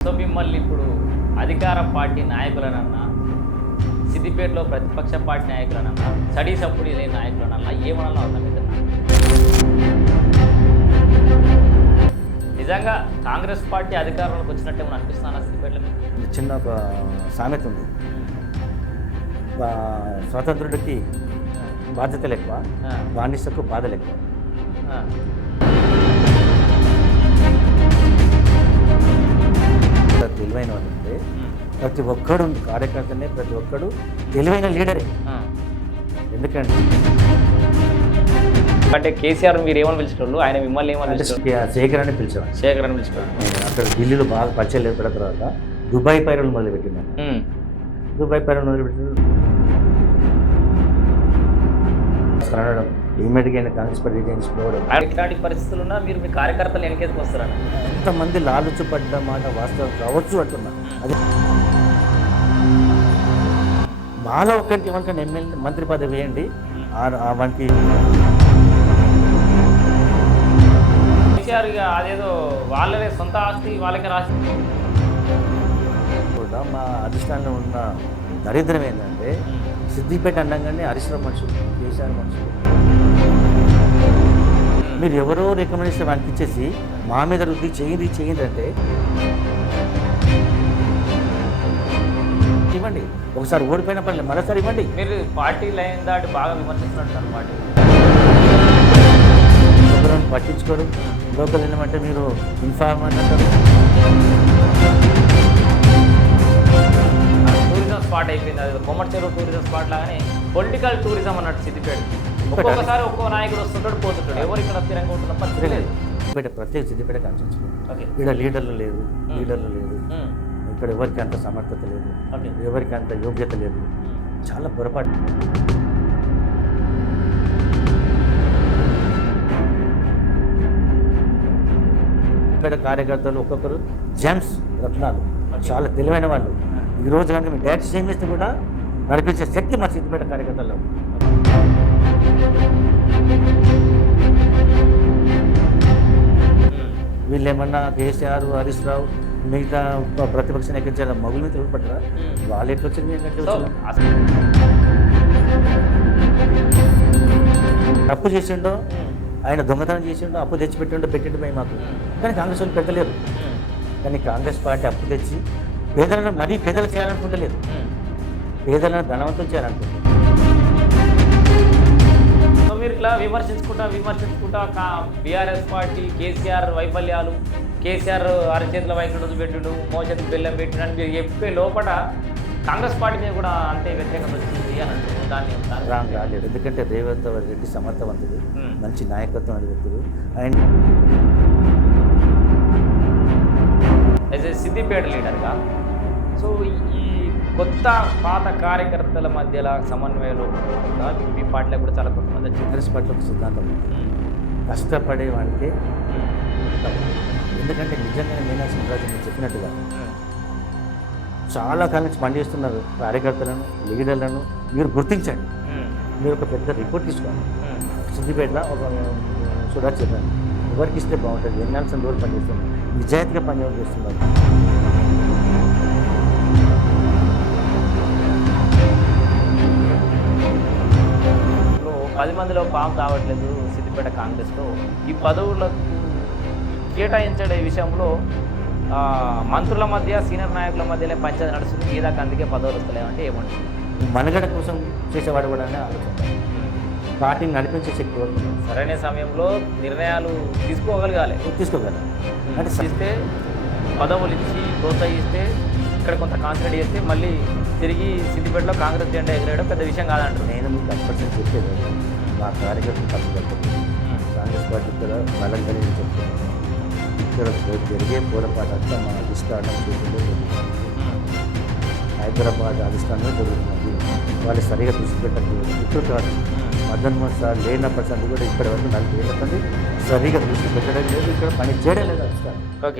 So మిమ్మల్ని ఇప్పుడు అధికార పార్టీ నాయకులనన్నా సిద్దిపేటలో ప్రతిపక్ష పార్టీ నాయకులనన్నా స్టడీ సప్పుడు లేని నాయకులనన్నా ఏమన్నా అర్థం అవుతుందా నిజంగా కాంగ్రెస్ పార్టీ అధికారంలోకి వచ్చినట్టు ఏమైనా అనిపిస్తున్నా సిద్దిపేటలో మీకు? చిన్న ఒక సామెత ఉంది. స్వతంత్రుడికి బాధ్యతలు ఎక్కువ బానిసకు బాధలు ఎక్కువ. ప్రతి ఒక్కడు కార్యకర్తనే ప్రతి ఒక్కడు తెలివైన లీడరే. ఎందుకంటే అంటే కేసీఆర్ మీరు ఏమని పిలిచేటోళ్ళు ఆయన మిమ్మల్ని ఏమని శేఖర్ అని పిలిచేవాడు. శేఖర్ అని పిలిచేటోళ్ళు అక్కడ ఢిల్లీలో బాగా పరిచయం ఏర్పడిన తర్వాత దుబాయ్ పైరులు మొదలుపెట్టినాడు ఉమ్, దుబాయ్ పైరులు మొదలుపెట్టినాడు అనడం ఇమీడియట్గా కాంగ్రెస్ పార్టీ చేయించుకోవడం ఇట్లాంటి మీరు మీ కార్యకర్తలు వెనకేసుకు వస్తారన్న ఎంతమంది లాలుచు పడ్డ మాట వాస్తవం కావచ్చు అంటున్నా. అది మాలో ఒక్కరికి ఏమనుకోండి ఎమ్మెల్యే మంత్రి పదవి వేయండి. కేసీఆర్ ఇక అదేదో వాళ్ళదే సొంత ఆస్తి వాళ్ళకే రాసి కూడా మా అధిష్టానంలో ఉన్న దరిద్రం ఏంటంటే సిద్దిపేట అనగానే హరీశ్రావు మనుషులు కేసీఆర్ మనుషులు. మీరు ఎవరో రికమెండేషన్ వానికి ఇచ్చేసి మా మీద రుద్ది చేయండి చేయండి అంటే ఇవ్వండి. ఒకసారి ఓడిపోయిన పర్లేదు మరోసారి ఇవ్వండి. మీరు పార్టీ లైన్ దాటి బాగా విమర్శిస్తున్నట్టు పార్టీ ఒకరిని పట్టించుకోరు. లోకల్ ఏమంటే మీరు ఇన్ఫార్మ్ అంటారు టూరిజం స్పాట్ అయిపోయింది. అది చెరువు టూరిజం స్పాట్ లాగానే పొలిటికల్ టూరిజం అన్నట్టు సిద్దిపేట ఒక్కొక్కసారి ఒక్కో నాయకుడు వస్తుంటాడు పోతుంటాడు. ఎవరు ఇక్కడ స్థిరంగా ఉంటున్న పరిస్థితి లేదు. సిద్దిపేట ప్రత్యేక సిద్దిపేట కాన్స్టిట్యూన్సీ ఓకే. ఇక్కడ లీడర్లు లేదు లీడర్లు లేదు ఇక్కడ ఎవరికి అంత సమర్థత లేదు. ఎవరికి అంత యోగ్యత లేదు. ఉమ్, చాలా పొరపాటు. ఇక్కడ కార్యకర్తలు ఒక్కొక్కరు జెమ్స్ రత్నాలు. చాలా తెలివైన వాళ్ళు. ఈ రోజు కనుక మీరు డైరెక్ట్ చేస్తే కూడా నడిపించే శక్తి మా సిద్దిపేట కార్యకర్తల్లో. ఉమ్. వీళ్ళు ఏమన్నా కేసీఆర్ హరీష్ రావు మిగతా ప్ర- ప్రతిపక్ష నేకించారు మగుల మీద తిరుగుపడ్డారా వాళ్ళు ఎట్లా వచ్చింది మేము తప్పు చేసిండో ఆయన దొంగతనం చేసిండో అప్పు తెచ్చి పెట్టిండో పెట్టిండు పోయి మాకు. కానీ కాంగ్రెస్ వాళ్ళు పెట్టలేరు. కానీ కాంగ్రెస్ పార్టీ అప్పు తెచ్చి పేదలను మరీ పేదలు చేయాలనుకుంటలేదు. పేదలను ధనవంతం చేయాలనుకుంటుంది ఇట్లా విమర్శించుకుంటా విమర్శించుకుంటా కా బీఆర్ఎస్ పార్టీ కేసీఆర్ వైఫల్యాలు కేసీఆర్ అరచేతుల వైఖరి పెట్టిండు మోచేతికి బెల్లం పెట్టిండు అని మీరు చెప్పే లోపల కాంగ్రెస్ పార్టీ మీద కూడా అంతే వ్యతిరేకత వచ్చింది అని అంటున్నారు దాన్ని రాంగ్ రాలేదు. ఎందుకంటే రేవంత్ రెడ్డి సమర్థవంతుడు. మంచి నాయకత్వం అది వ్యక్తులు ఆయన యాజ్ ఏ సిద్దిపేట లీడర్గా సో కొత్త పాత కార్యకర్తల మధ్యలో సమన్వయంలో మీ పార్టీలో కూడా చాలా కొంతమంది కాంగ్రెస్ పార్టీలో ఒక సిద్ధాంతం. ఉంది. కష్టపడే వాడికే తప్పు. ఎందుకంటే నిజంగానే మీనాక్షి రాజు మీరు చెప్పినట్టుగా. చాలా కాలం నుంచి పనిచేస్తున్నారు కార్యకర్తలను లీడర్లను. మీరు గుర్తించండి. మీరు ఒక పెద్ద రిపోర్ట్ తీసుకోండి. సిద్దిపేటలో ఒక చూడా చెప్పాను ఎవరికి ఇస్తే బాగుంటుంది? ఎన్నాల్సిన రోజులు పనిచేస్తున్నారు నిజాయితీగా పని పది మందిలో పాము కావట్లేదు సిద్దిపేట కాంగ్రెస్లో. ఈ పదవులకు కేటాయించే విషయంలో మంత్రుల మధ్య సీనియర్ నాయకుల మధ్యలో పంచాయతీ నడుస్తుంది. ఈ దాకా అందుకే పదవులు వస్తలేమంటే ఏమంటారు మనగడ కోసం చేసేవాడు కూడా ఆలోచన. పార్టీని నడిపించే శక్తి? సరైన సమయంలో నిర్ణయాలు తీసుకోగలగాలి. తీసుకోగలం అంటే ఇస్తే పదవులు ఇచ్చి ప్రోత్సహిస్తే ఇక్కడ కొంత కాన్సన్ట్రేట్ చేస్తే మళ్ళీ తిరిగి సిద్దిపేటలో కాంగ్రెస్ జెండా ఎగరేయడం పెద్ద విషయం కాదంటారు. నేను మీకు అప్పటి చెప్పేది. మా కార్యకర్తలు తప్పు తప్పదు కాంగ్రెస్ పార్టీ ఇక్కడ బలం కలిగి చెప్తున్నాను ఇక్కడ జరిగే పోరాటాలు అంతా మా అధిష్టానం జరుగుతుంది. హైదరాబాద్ అధిష్టానంలో జరుగుతున్నది వాళ్ళు సరిగా దృష్టి పెట్టట్లేదు ఇప్పుడు కాదు. పద్దెనిమిది సార్లు లేనప్పటి సంది కూడా ఇక్కడ వరకు నలభై ఏళ్ళ సరిగా దృష్టి పెట్టడం లేదు. ఇక్కడ పని చేయడం లేదు అధిష్టానం. ఓకే.